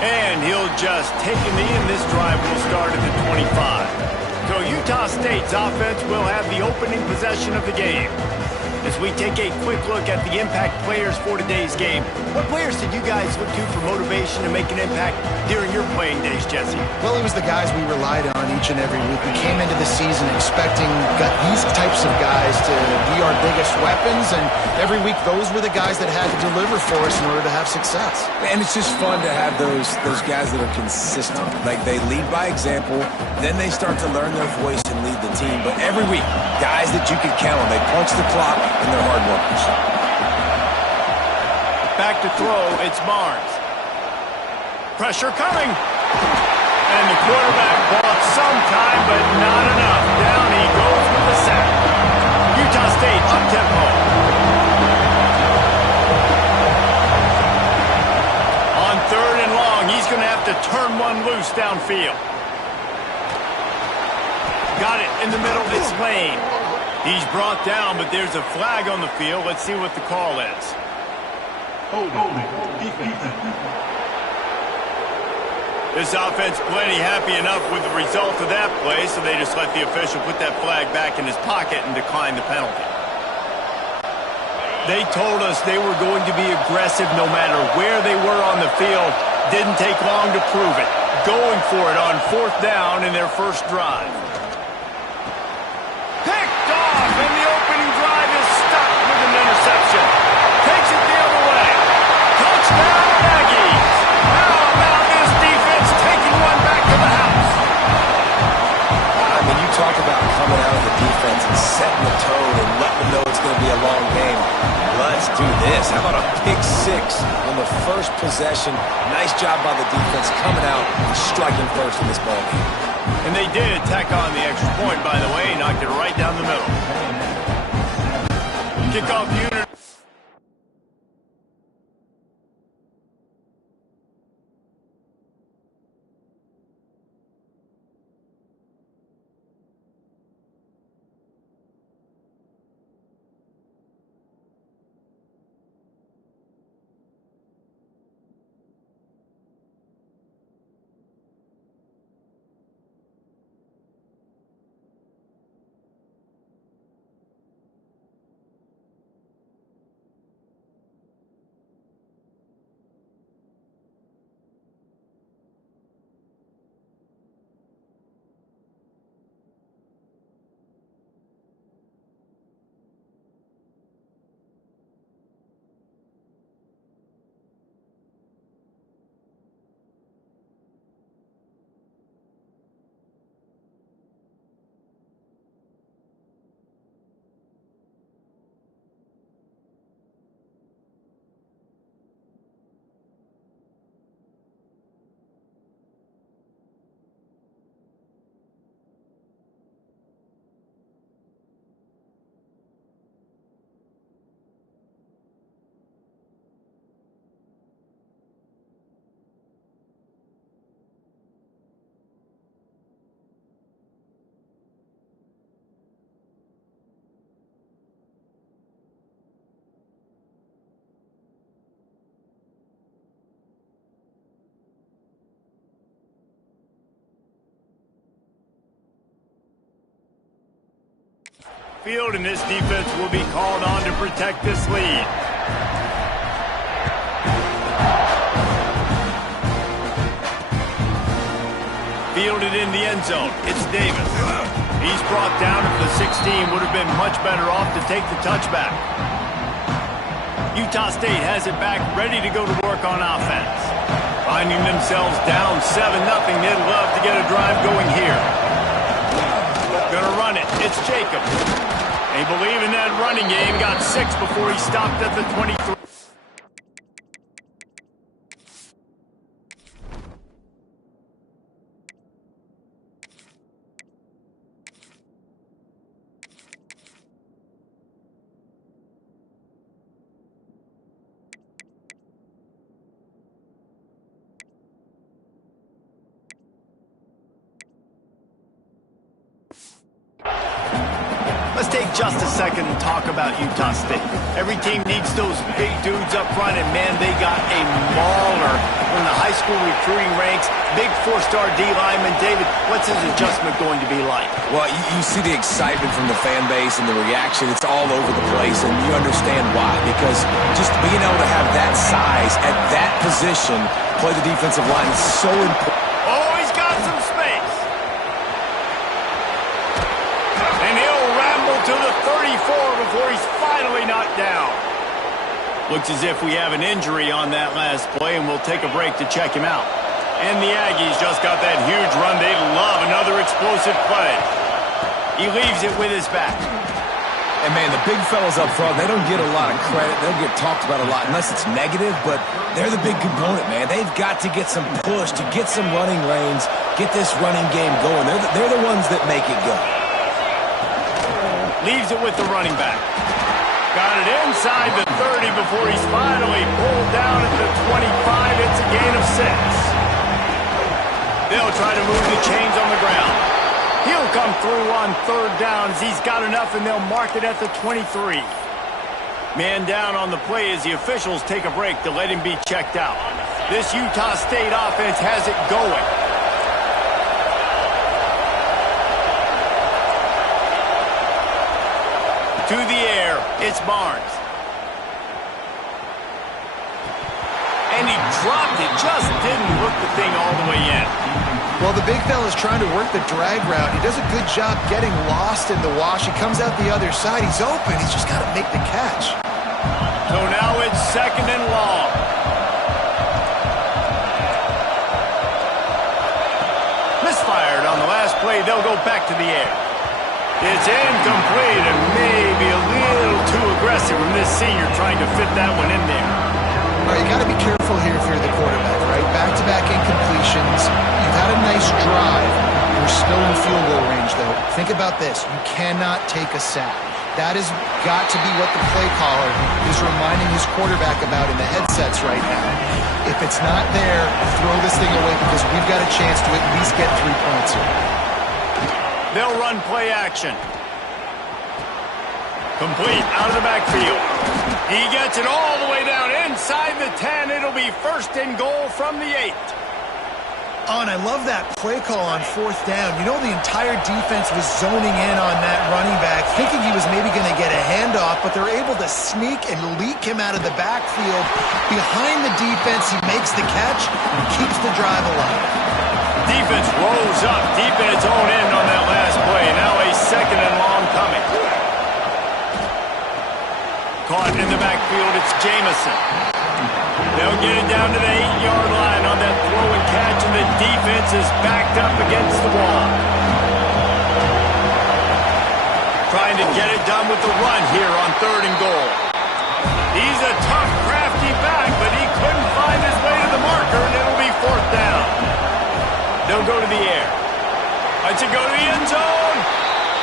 And he'll just take a knee, and this drive will start at the 25. So Utah State's offense will have the opening possession of the game. As we take a quick look at the impact players for today's game, what players did you guys look to for motivation to make an impact during your playing days, Jesse? Well, it was the guys we relied on each and every week. We came into the season expecting these types of guys to be our biggest weapons, and every week those were the guys that had to deliver for us in order to have success. And it's just fun to have those guys that are consistent. Like, they lead by example, then they start to learn their voice and lead the team. But every week, guys that you can count on, they punch the clock, and they're hard workers. Back to throw, it's Barnes. Pressure coming. And the quarterback bought some time, but not enough. Down he goes with the sack. Utah State up-tempo. On 3rd and long, he's going to have to turn one loose downfield. Got it in the middle, it's Lane. He's brought down, but there's a flag on the field. Let's see what the call is. This offense plenty happy enough with the result of that play, so they just let the official put that flag back in his pocket and decline the penalty. They told us they were going to be aggressive no matter where they were on the field. Didn't take long to prove it. Going for it on 4th down in their first drive. Picked off, and the opening drive is stuck with an interception. Takes it the other way. Touchdown, Aggies. How about this defense taking one back to the house? I mean, you talk about coming out of the defense and setting the tone and letting them know it's going to be a long game. Let's do this. How about a pick 6 on the first possession? Nice job by the defense coming out and striking first in this ball game. And they did tack on the extra point, by the way, knocked it right down the middle. Kickoff unit. Field, and this defense will be called on to protect this lead. Fielded in the end zone. It's Davis. He's brought down at the 16. Would have been much better off to take the touchback. Utah State has it back, ready to go to work on offense. Finding themselves down 7-0. They'd love to get a drive going here. Gonna run it. It's Jacob. They believe in that running game. Got 6 before he stopped at the 23. Let's take just a second and talk about Utah State. Every team needs those big dudes up front, and man, they got a mauler from the high school recruiting ranks. Big four-star D lineman. David, what's his adjustment going to be like? Well, you see the excitement from the fan base and the reaction. It's all over the place, and you understand why. Because just being able to have that size at that position, play the defensive line is so important. Oh, he's got some space. And he'll ramble to the 34 before he's finally knocked down. Looks as if we have an injury on that last play, and we'll take a break to check him out. And the Aggies just got that huge run. They love another explosive play. He leaves it with his back. And, man, the big fellas up front, they don't get a lot of credit. They don't get talked about a lot unless it's negative, but they're the big component, man. They've got to get some push to get some running lanes, get this running game going. They're the ones that make it go. Leaves it with the running back. Got it inside the 30 before he's finally pulled down at the 25. It's a gain of 6. They'll try to move the chains on the ground. He'll come through on third downs. He's got enough, and they'll mark it at the 23. Man down on the play as the officials take a break to let him be checked out. This Utah State offense has it going. To the air, it's Barnes. And he dropped it, just didn't hook the thing all the way in. Well, the big fella's trying to work the drag route. He does a good job getting lost in the wash. He comes out the other side. He's open. He's just got to make the catch. So now it's 2nd and long. Misfired on the last play. They'll go back to the air. It's incomplete and maybe a little too aggressive from this senior trying to fit that one in there. All right, you got to be careful here if you're the quarterback, right? Back-to-back incompletions. You've had a nice drive. You're still in field goal range, though. Think about this. You cannot take a sack. That has got to be what the play caller is reminding his quarterback about in the headsets right now. If it's not there, throw this thing away because we've got a chance to at least get 3 points here. They'll run play action. Complete out of the backfield. He gets it all the way down inside the 10. It'll be 1st and goal from the 8. Oh, and I love that play call on 4th down. You know, the entire defense was zoning in on that running back, thinking he was maybe going to get a handoff, but they're able to sneak and leak him out of the backfield. Behind the defense, he makes the catch and keeps the drive alive. Defense rose up deep in its own end on that last play. Now a 2nd and long coming. Caught in the backfield, it's Jamison. They'll get it down to the 8-yard line on that throw and catch, and the defense is backed up against the wall. Trying to get it done with the run here on 3rd and goal. He's a tough, crafty back, but he couldn't find his way to the marker, and it'll be 4th down. They'll go to the air. Let's it go to the end zone.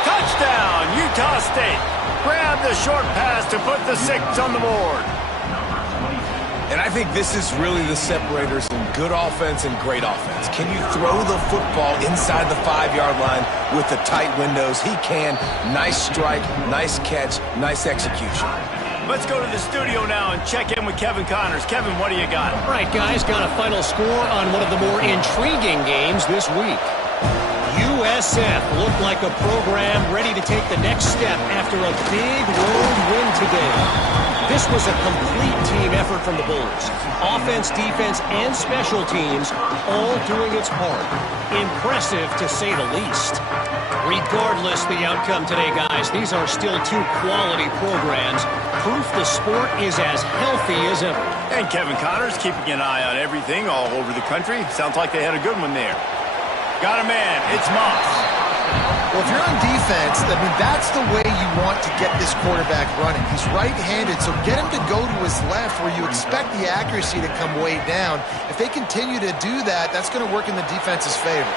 Touchdown, Utah State. Grab the short pass to put the 6 on the board. And I think this is really the separators in good offense and great offense. Can you throw the football inside the 5-yard line with the tight windows? He can. Nice strike, nice catch, nice execution. Let's go to the studio now and check in with Kevin Connors. Kevin, what do you got? All right, guys, got a final score on one of the more intriguing games this week. USF looked like a program ready to take the next step after a big road win today. This was a complete team effort from the Bulls. Offense, defense, and special teams all doing its part. Impressive, to say the least. Regardless the outcome today, guys, these are still 2 quality programs. Proof the sport is as healthy as ever. And Kevin Connors keeping an eye on everything all over the country. Sounds like they had a good one there. Got a man. It's Moss. Well, if you're on defense, I mean, that's the way you want to get this quarterback running. He's right-handed, so get him to go to his left where you expect the accuracy to come way down. If they continue to do that, that's going to work in the defense's favor.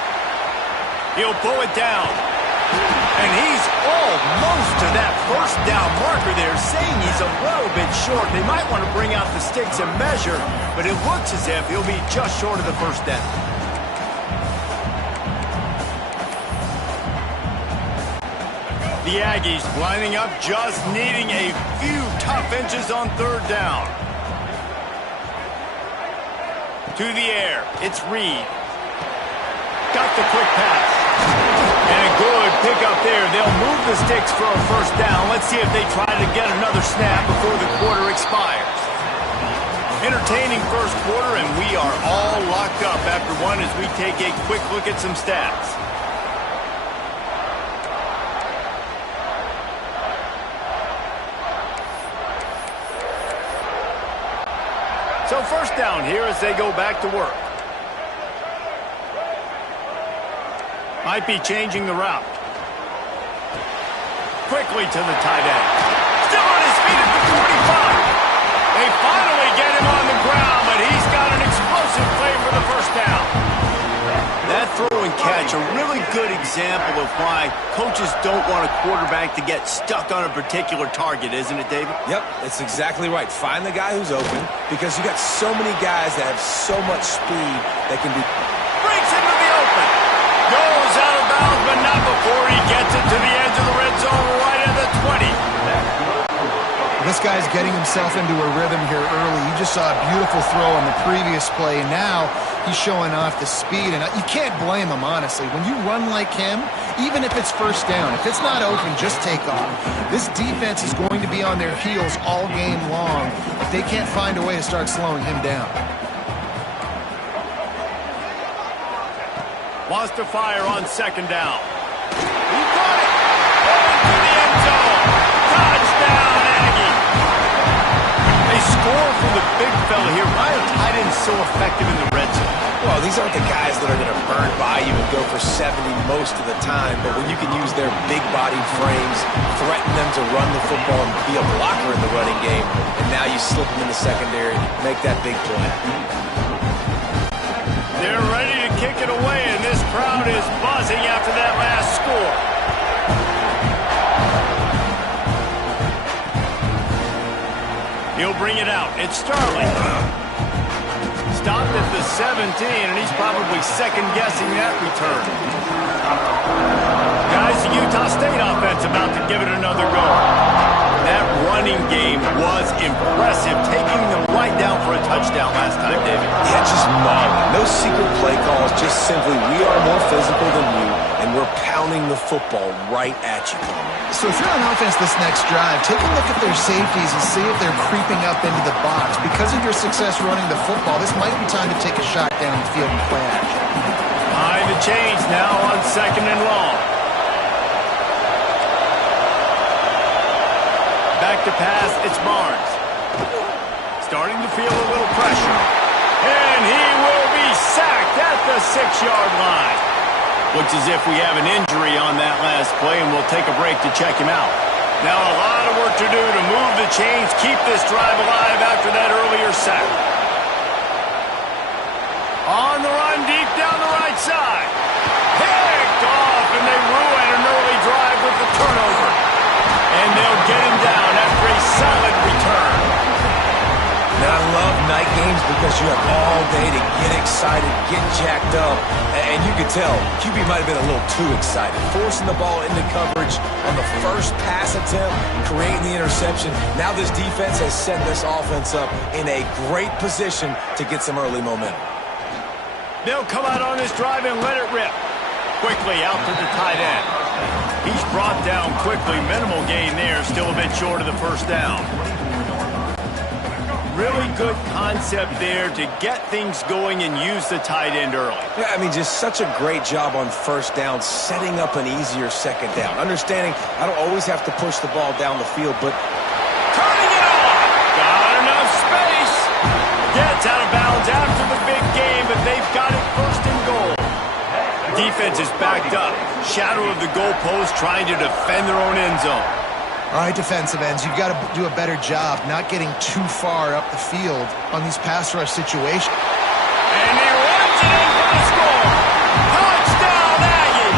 He'll pull it down. And he's almost to that 1st down marker there, saying he's a little bit short. They might want to bring out the sticks and measure, but it looks as if he'll be just short of the 1st down. The Aggies lining up, just needing a few tough inches on 3rd down. To the air. It's Reed. Got the quick pass. And a good pickup there. They'll move the sticks for a first down. Let's see if they try to get another snap before the quarter expires. Entertaining first quarter, and we are all locked up after one as we take a quick look at some stats. So first down here as they go back to work. Might be changing the route. Quickly to the tight end. Still on his feet at the 45. They finally get him on the ground, but he's got an explosive play for the first down. That throw and catch, a really good example of why coaches don't want a quarterback to get stuck on a particular target, isn't it, David? Yep, it's exactly right. Find the guy who's open, because you got so many guys that have so much speed that can do. Breaks into the open. Goes out of bounds, but not before he gets it to the edge of the red zone right at the 20. This guy's getting himself into a rhythm here early. You just saw a beautiful throw on the previous play. Now he's showing off the speed, and you can't blame him, honestly. When you run like him, even if it's first down, if it's not open, just take off. This defense is going to be on their heels all game long if they can't find a way to start slowing him down. Wants to fire on second down. He got it! Going to the end zone! Touchdown, Aggie! They score from the big fella here. Why are tight ends so effective in the red zone? Well, these aren't the guys that are going to burn by you and go for 70 most of the time, but when you can use their big-bodied frames, threaten them to run the football and be a blocker in the running game, and now you slip them in the secondary, make that big play. They're ready to kick it away, and this crowd is buzzing after that last score. He'll bring it out. It's Starling. Stopped at the 17, and he's probably second-guessing that return. Guys, the Utah State offense about to give it another go. That running game was impressive, taking them right down for a touchdown last time, David. Yeah, just mauling. No secret play calls, just simply we are more physical than you, and we're pounding the football right at you. So if you're on offense this next drive, take a look at their safeties and see if they're creeping up into the box. Because of your success running the football, this might be time to take a shot down the field and play action. Behind the chains now on second and long. Back to pass, it's Barnes. Starting to feel a little pressure. And he will be sacked at the 6-yard line. Looks as if we have an injury on that last play, and we'll take a break to check him out. Now a lot of work to do to move the chains, keep this drive alive after that earlier sack. On the run, deep down the right side. Picked off, and they ruin an early drive with the turnover. And they'll get him down after a solid return. Now, I love night games because you have all day to get excited, get jacked up, and you can tell QB might have been a little too excited. Forcing the ball into coverage on the first pass attempt, creating the interception. Now this defense has set this offense up in a great position to get some early momentum. They'll come out on this drive and let it rip. Quickly out to the tight end. He's brought down quickly. Minimal gain there. Still a bit short of the first down. Really good concept there to get things going and use the tight end early. Yeah, I mean, just such a great job on first down, setting up an easier second down. Understanding I don't always have to push the ball down the field, but turning it on! Got enough space! Gets out of bounds after the big game, but they've got it first and goal. Defense is backed up. Shadow of the goalpost trying to defend their own end zone. All right, defensive ends, you've got to do a better job not getting too far up the field on these pass rush situations. And he runs it in for the score. Touchdown, Aggie!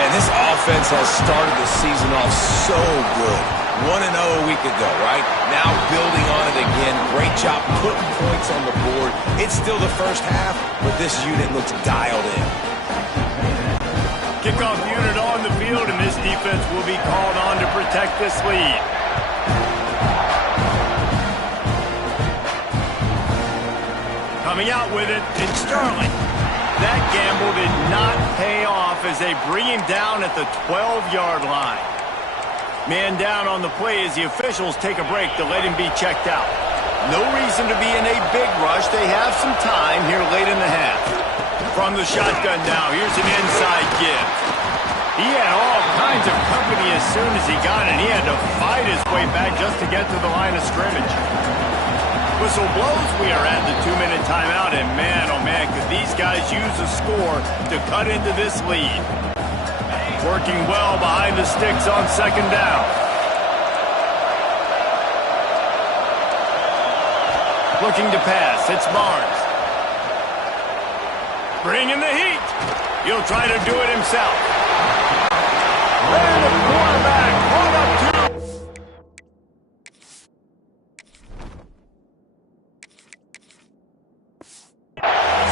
Man, this offense has started the season off so good. 1-0 a week ago, right? Now building on it again. Great job putting points on the board. It's still the first half, but this unit looks dialed in. Kickoff unit on the field, and this defense will be called on to protect this lead. Coming out with it, it's Sterling. That gamble did not pay off as they bring him down at the 12-yard line. Man down on the play as the officials take a break to let him be checked out. No reason to be in a big rush. They have some time here late in the half. From the shotgun now, here's an inside give. He had all kinds of company as soon as he got it. He had to fight his way back just to get to the line of scrimmage. Whistle blows, we are at the 2-minute timeout, and man, oh man, could these guys use a score to cut into this lead. Working well behind the sticks on second down. Looking to pass, it's Barnes. Bringing the heat. He'll try to do it himself. And the quarterback brought up two.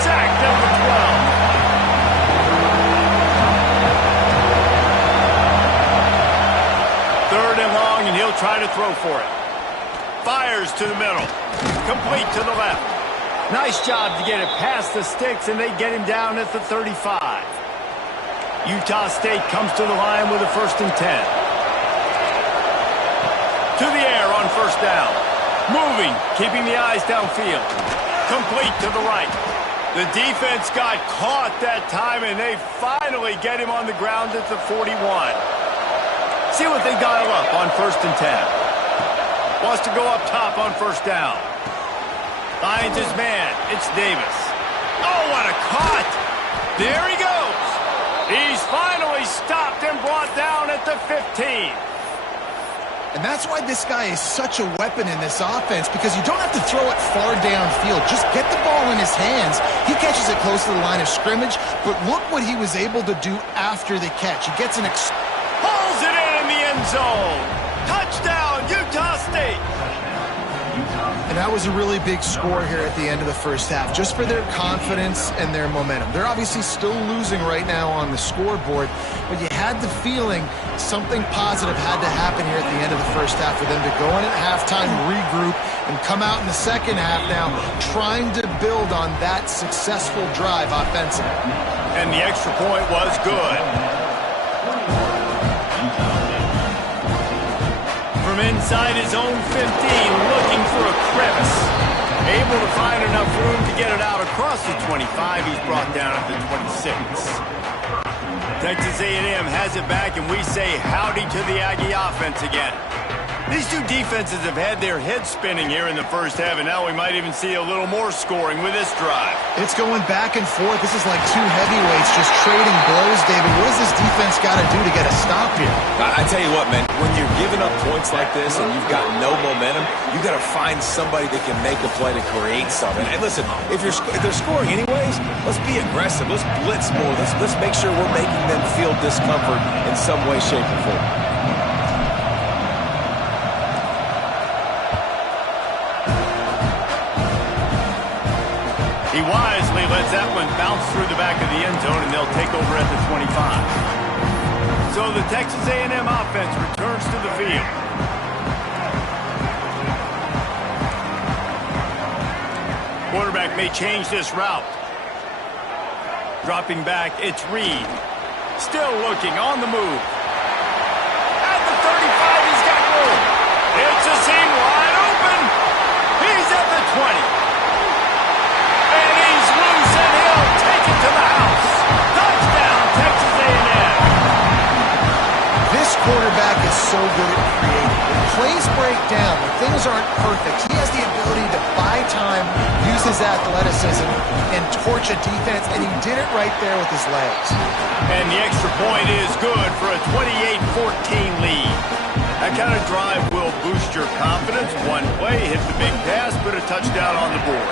Sacked at the 12. Third and long, and he'll try to throw for it. Fires to the middle. Complete to the left. Nice job to get it past the sticks, and they get him down at the 35. Utah State comes to the line with a 1st and 10. To the air on first down. Moving, keeping the eyes downfield. Complete to the right. The defense got caught that time, and they finally get him on the ground at the 41. See what they dial up on 1st and 10. Wants to go up top on first down. Finds his man. It's Davis. Oh, what a cut! There he goes. He's finally stopped and brought down at the 15. And that's why this guy is such a weapon in this offense, because you don't have to throw it far downfield. Just get the ball in his hands. He catches it close to the line of scrimmage, but look what he was able to do after the catch. He gets pulls it in the end zone. Touchdown, Utah State. And that was a really big score here at the end of the first half, just for their confidence and their momentum. They're obviously still losing right now on the scoreboard, but you had the feeling something positive had to happen here at the end of the first half for them to go in at halftime, regroup, and come out in the second half now trying to build on that successful drive offensively. And the extra point was good. From inside his own 15, looking for a crevice. Able to find enough room to get it out across the 25. He's brought down at the 26. Texas A&M has it back, and we say howdy to the Aggie offense again. These two defenses have had their heads spinning here in the first half, and now we might even see a little more scoring with this drive. It's going back and forth. This is like two heavyweights just trading blows, David. What does this defense got to do to get a stop here? I tell you what, man, when you're giving up points like this and you've got no momentum, you got to find somebody that can make a play to create something. And listen, if they're scoring anyways, let's be aggressive. Let's blitz more. Let's make sure we're making them feel discomfort in some way, shape, or form. He wisely lets that one bounce through the back of the end zone, and they'll take over at the 25. So the Texas A&M offense returns to the field. Quarterback may change this route. Dropping back, it's Reed. Still looking, on the move. At the 35, he's got room. It's a seam wide open. He's at the 20. And he's loose, and he'll take it to the house. Touchdown, Texas A&M. This quarterback is so good at creating. When plays break down, when things aren't perfect, he has the ability to buy time, use his athleticism, and torch a defense, and he did it right there with his legs. And the extra point is good for a 28-14 lead. That kind of drive will boost your confidence. One play, hit the big pass, put a touchdown on the board.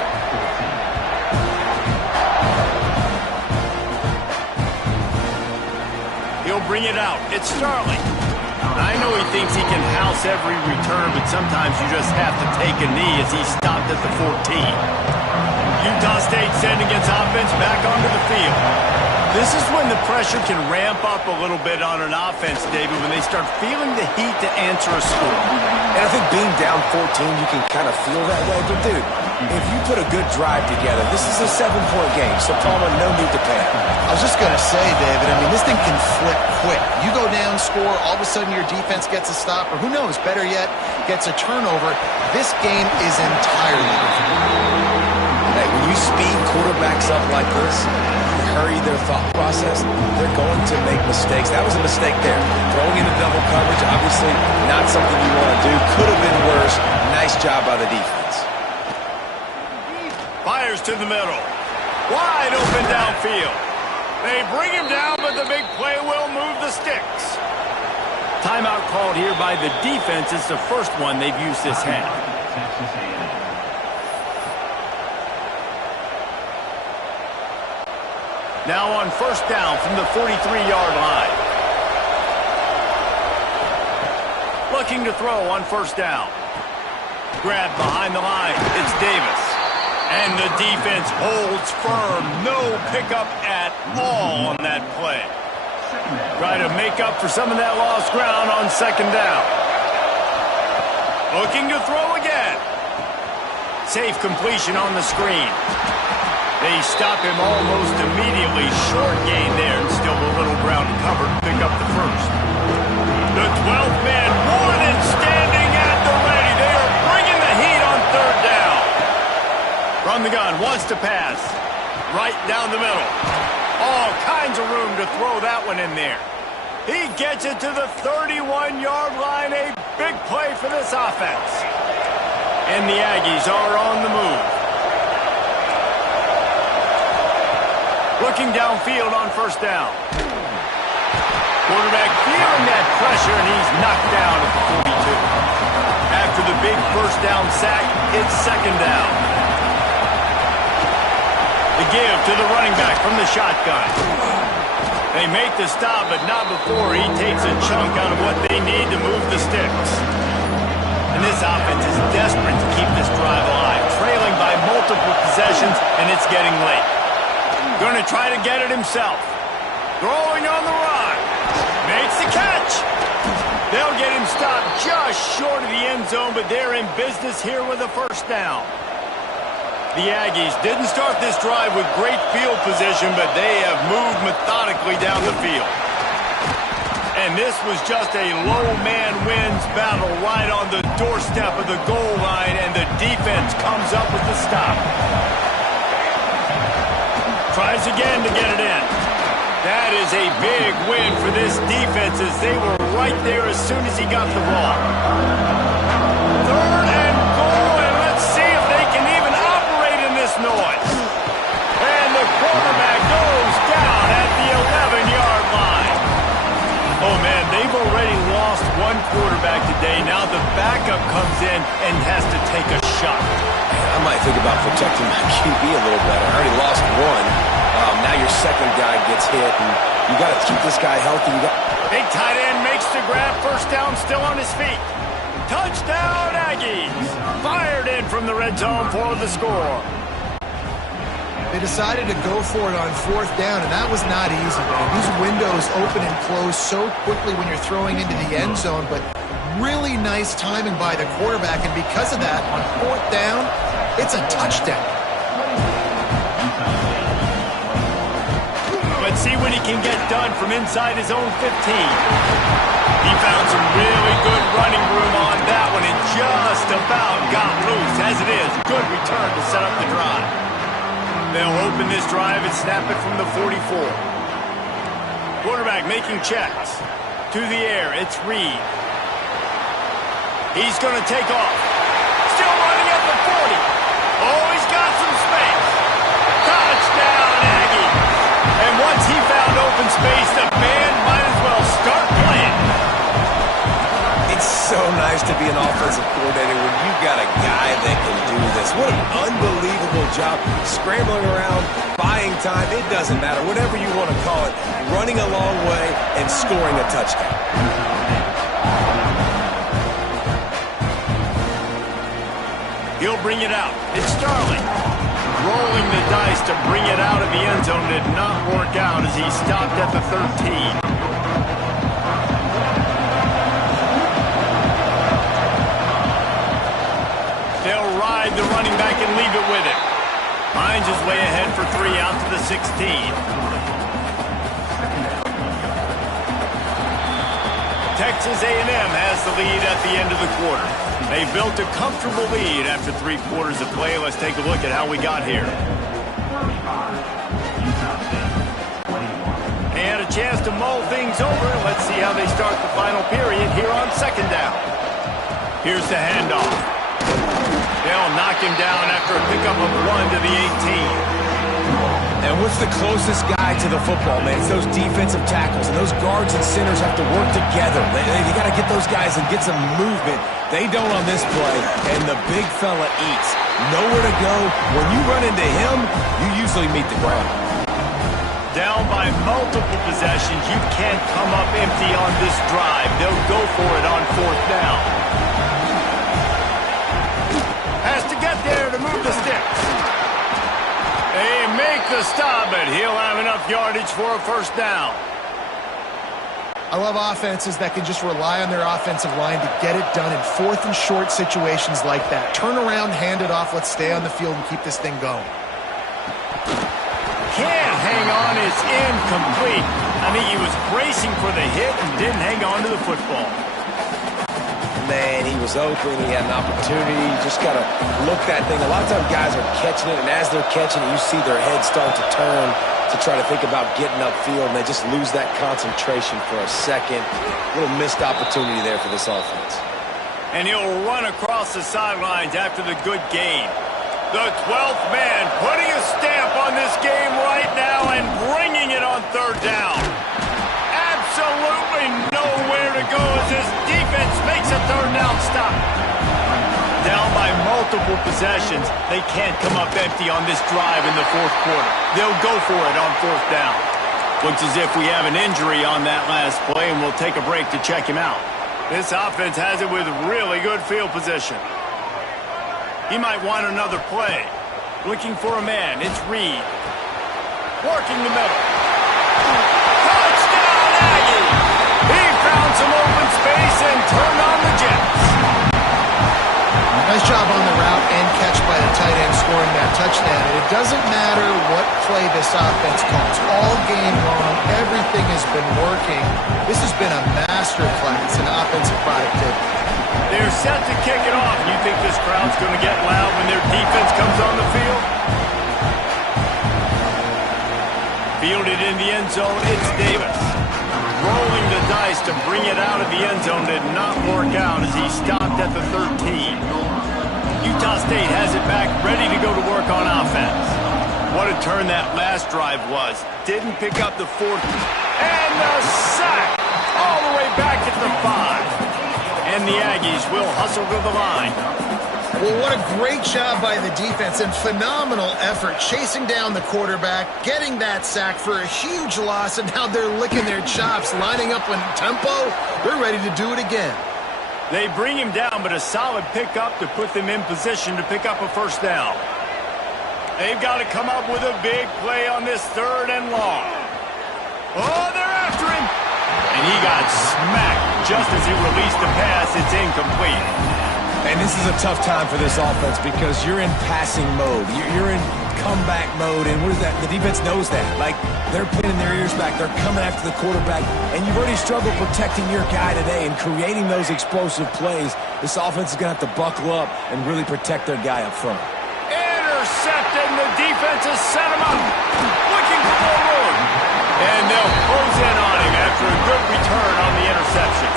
He'll bring it out. It's Sterling. I know he thinks he can house every return, but sometimes you just have to take a knee as he stopped at the 14. Utah State sending its offense back onto the field. This is when the pressure can ramp up a little bit on an offense, David, when they start feeling the heat to answer a score. And I think being down 14, you can kind of feel that way. But, dude, If you put a good drive together, this is a 7-point game, so Palmer, no need to panic. I was just going to say, David, I mean, this thing can flip quick. You go down, score, all of a sudden your defense gets a stop, or who knows, better yet, gets a turnover. This game is entirely different. Hey, when you speed quarterbacks up like this, you hurry their thought process, they're going to make mistakes. That was a mistake there. Throwing into double coverage, obviously not something you want to do. Could have been worse. Nice job by the defense. Fires to the middle. Wide open downfield. They bring him down, but the big play will move the sticks. Timeout called here by the defense. It's the first one they've used this half. Now on first down from the 43-yard line. Looking to throw on first down. Grab behind the line. It's Davis. And the defense holds firm. No pickup at all on that play. Try to make up for some of that lost ground on second down. Looking to throw again. Safe completion on the screen. They stop him almost immediately. Short gain there, and still a little ground covered. Pick up the first. The 12th man, Warren, standing at the ready. They are bringing the heat on third down. From the gun, wants to pass. Right down the middle. All kinds of room to throw that one in there. He gets it to the 31-yard line. A big play for this offense. And the Aggies are on the move. Looking downfield on first down. Quarterback feeling that pressure, and he's knocked down at the 42. After the big first down sack, it's second down. The give to the running back from the shotgun. They make the stop, but not before he takes a chunk out of what they need to move the sticks. And this offense is desperate to keep this drive alive, trailing by multiple possessions, and it's getting late. Going to try to get it himself. Throwing on the run. Makes the catch. They'll get him stopped just short of the end zone, but they're in business here with a first down. The Aggies didn't start this drive with great field position, but they have moved methodically down the field. And this was just a low man wins battle right on the doorstep of the goal line, and the defense comes up with the stop. Tries again to get it in. That is a big win for this defense, as they were right there as soon as he got the ball. Third and goal, and let's see if they can even operate in this noise. And the quarterback goes down at the 11-yard line. Oh, man, they've already lost one quarterback today. Now the backup comes in and has to take a shot. I might think about protecting my QB a little better. I already lost one. Now your second guy gets hit, and you got to keep this guy healthy. Big tight end makes the grab. First down, still on his feet. Touchdown, Aggies. Fired in from the red zone for the score. They decided to go for it on fourth down, and that was not easy, man. These windows open and close so quickly when you're throwing into the end zone, but really nice timing by the quarterback, and because of that, on fourth down, it's a touchdown. Let's see what he can get done from inside his own 15. He found some really good running room on that one and just about got loose. As it is, good return to set up the drive. They'll open this drive and snap it from the 44. Quarterback making checks. To the air, it's Reed. He's going to take off. Still running at the 40. Oh, he's got some space. Touchdown, Aggie. And once he found open space, the band might as well start playing. It's so nice to be an offensive coordinator when you got a guy that can do this. What an unbelievable job. Scrambling around, buying time, it doesn't matter. Whatever you want to call it, running a long way and scoring a touchdown. He'll bring it out. It's Starling. Rolling the dice to bring it out of the end zone did not work out as he stopped at the 13. They'll ride the running back and leave it with him. Finds his way ahead for 3 out to the 16. Texas A&M has the lead at the end of the quarter. They built a comfortable lead after 3 quarters of play. Let's take a look at how we got here. And a chance to mull things over. Let's see how they start the final period here on 2nd down. Here's the handoff. They'll knock him down after a pickup of 1 to the 18. And what's the closest guy to the football, man? It's those defensive tackles, and those guards and centers have to work together. They got to get those guys and get some movement. They don't on this play, and the big fella eats. Nowhere to go. When you run into him, you usually meet the ground. Down by multiple possessions, you can't come up empty on this drive. They'll go for it on 4th down. Has to get there to move the sticks. They make the stop, but he'll have enough yardage for a 1st down. I love offenses that can just rely on their offensive line to get it done in 4th and short situations like that. Turn around, hand it off, let's stay on the field and keep this thing going. Can't hang on, it's incomplete. I think he was bracing for the hit and didn't hang on to the football. Man, he was open. He had an opportunity. You just got to look that thing. A lot of times guys are catching it, and as they're catching it, you see their heads start to turn to try to think about getting upfield, and they just lose that concentration for a second. Little missed opportunity there for this offense. And he'll run across the sidelines after the good gain. The 12th man putting a stamp on this game right now and bringing it on 3rd down. Absolutely nowhere to go as this defense makes a 3rd down stop. Down by multiple possessions, they can't come up empty on this drive in the 4th quarter. They'll go for it on 4th down. Looks as if we have an injury on that last play, and we'll take a break to check him out. This offense has it with really good field position. He might want another play. Looking for a man, it's Reed. Working the middle. Touchdown, Aggie! He found some open space and turned on the Jets. Nice job on the route and catch by the tight end scoring that touchdown. And it doesn't matter what play this offense calls. All game long, everything has been working. This has been a masterclass in offensive productivity. They're set to kick it off. You think this crowd's going to get loud when their defense comes on the field? Fielded in the end zone, it's Davis. Rolling the dice to bring it out of the end zone did not work out as he stopped at the 13. Utah State has it back, ready to go to work on offense. What a turn that last drive was. Didn't pick up the 4th. And the sack all the way back at the 5. And the Aggies will hustle to the line. Well, what a great job by the defense and phenomenal effort chasing down the quarterback, getting that sack for a huge loss, and now they're licking their chops, lining up in tempo. They're ready to do it again. They bring him down, but a solid pickup to put them in position to pick up a 1st down. They've got to come up with a big play on this 3rd and long. Oh, they're after him. And he got smacked just as he released the pass. It's incomplete. And this is a tough time for this offense because you're in passing mode. You're in comeback mode, and what is that? The defense knows that. Like, they're pinning their ears back. They're coming after the quarterback, and you've already struggled protecting your guy today and creating those explosive plays. This offense is going to have to buckle up and really protect their guy up front. Intercepted, and the defense has set him up. Looking for more room. And they'll close in on him after a good return on the interception.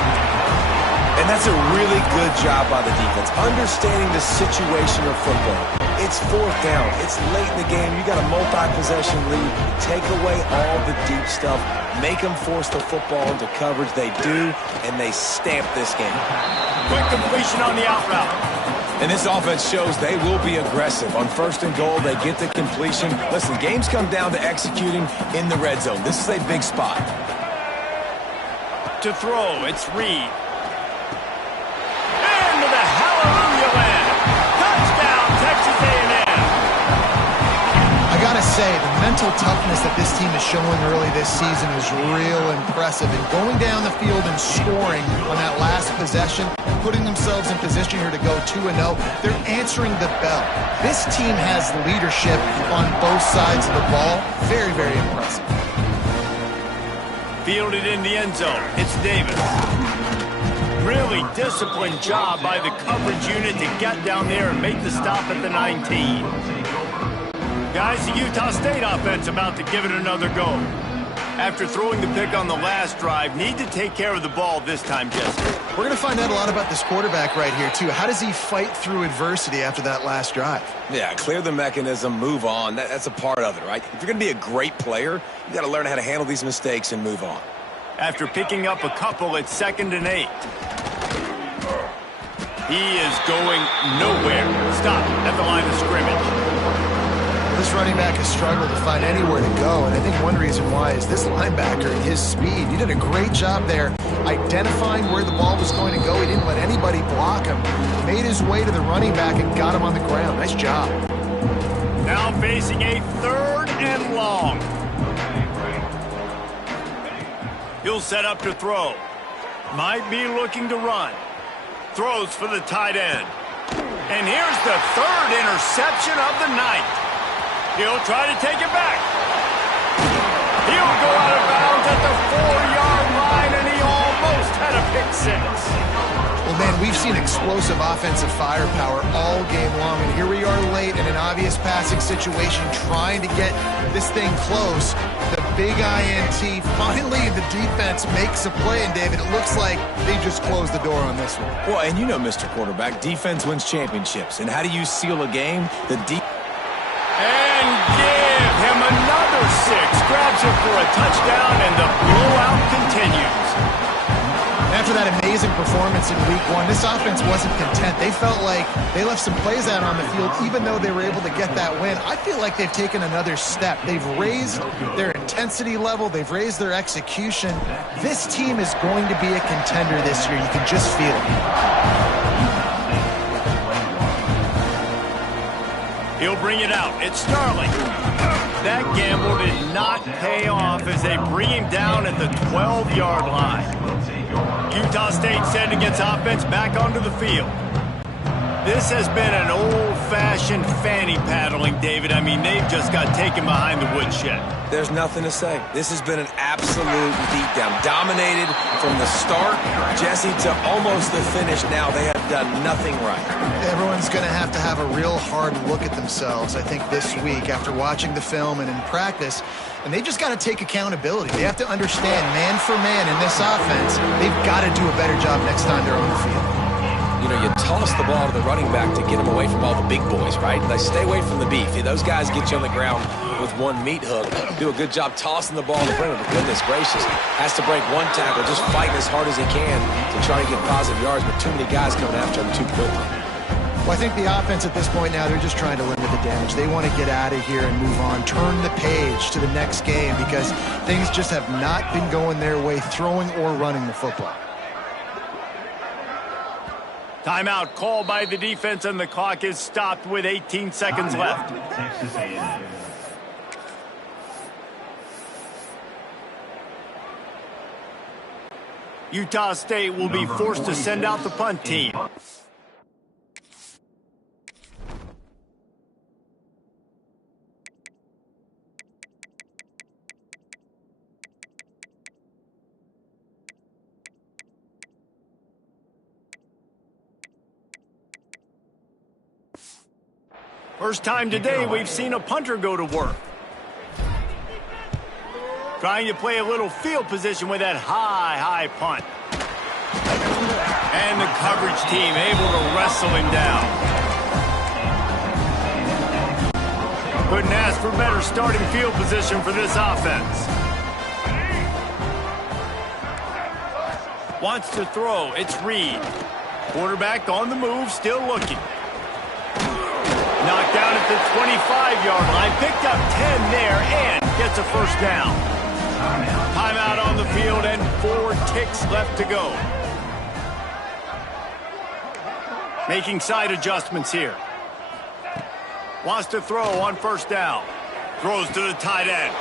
And that's a really good job by the defense, understanding the situation of football. It's 4th down. It's late in the game. You got a multi-possession lead. Take away all the deep stuff. Make them force the football into coverage. They do, and they stamp this game. Quick completion on the out route. And this offense shows they will be aggressive. On 1st and goal, they get the completion. Listen, games come down to executing in the red zone. This is a big spot. To throw, it's Reed. Into the hallelujah land. Touchdown, Texas A&M. I gotta say, the mental toughness that this team is showing early this season is real impressive. And going down the field and scoring on that last possession and putting themselves in position here to go 2-0, they're answering the bell. This team has leadership on both sides of the ball. Very, very impressive. Fielded in the end zone. It's Davis. Really disciplined job by the coverage unit to get down there and make the stop at the 19. Guys, the Utah State offense about to give it another go. After throwing the pick on the last drive, need to take care of the ball this time, Jesse. We're going to find out a lot about this quarterback right here, too. How does he fight through adversity after that last drive? Yeah, clear the mechanism, move on. That's a part of it, right? If you're going to be a great player, you got to learn how to handle these mistakes and move on. After picking up a couple, it's 2nd and 8. He is going nowhere. Stop at the line of scrimmage. This running back has struggled to find anywhere to go, and I think one reason why is this linebacker and his speed. He did a great job there identifying where the ball was going to go. He didn't let anybody block him. Made his way to the running back and got him on the ground. Nice job. Now facing a 3rd and long. He'll set up to throw. Might be looking to run. Throws for the tight end. And here's the 3rd interception of the night. He'll try to take it back. He'll go out of bounds at the 4-yard line, and he almost had a pick 6. Well, man, we've seen explosive offensive firepower all game long, and here we are late in an obvious passing situation trying to get this thing close. The big INT, finally the defense makes a play, and David, it looks like they just closed the door on this one. Well, and you know, Mr. Quarterback, defense wins championships. And how do you seal a game? And give him another 6. Grabs it for a touchdown, and the blowout continues. After that amazing performance in Week 1, this offense wasn't content. They felt like they left some plays out on the field, even though they were able to get that win. I feel like they've taken another step. They've raised their intensity level. They've raised their execution. This team is going to be a contender this year. You can just feel it. He'll bring it out. It's Starling. That gamble did not pay off as they bring him down at the 12-yard line. Utah State sending its offense back onto the field. This has been an old-fashioned fanny paddling, David. I mean, they've just got taken behind the woodshed. There's nothing to say. This has been an absolute beatdown. Dominated from the start, Jesse, to almost the finish now. They have done nothing right. Everyone's going to have a real hard look at themselves, I think, this week after watching the film and in practice. And they just got to take accountability. They have to understand, man for man in this offense, they've got to do a better job next time they're on the field. You know, you toss the ball to the running back to get him away from all the big boys, right? They stay away from the beef. Those guys get you on the ground with one meat hook. Do a good job tossing the ball to the perimeter. But goodness gracious, has to break one tackle, just fighting as hard as he can to try to get positive yards, but too many guys coming after him too quickly. Well, I think the offense at this point now, they're just trying to limit the damage. They want to get out of here and move on, turn the page to the next game because things just have not been going their way, throwing or running the football. Timeout called by the defense, and the clock is stopped with 18 seconds left. Utah State will be forced to send out the punt team. First time today we've seen a punter go to work. Trying to play a little field position with that high punt. And the coverage team able to wrestle him down. Couldn't ask for better starting field position for this offense. Wants to throw. It's Reed. Quarterback on the move, still looking. Knocked down at the 25-yard line. Picked up 10 there and gets a first down. Timeout on the field and 4 ticks left to go. Making side adjustments here. Wants to throw on first down. Throws to the tight end.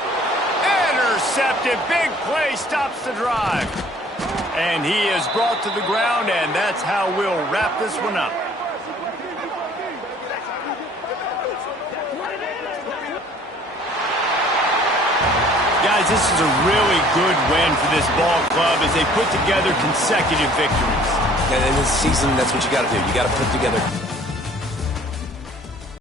Intercepted. Big play stops the drive. And he is brought to the ground, and that's how we'll wrap this one up. Guys, this is a really good win for this ball club as they put together consecutive victories. And in this season, that's what you got to do. You got to put together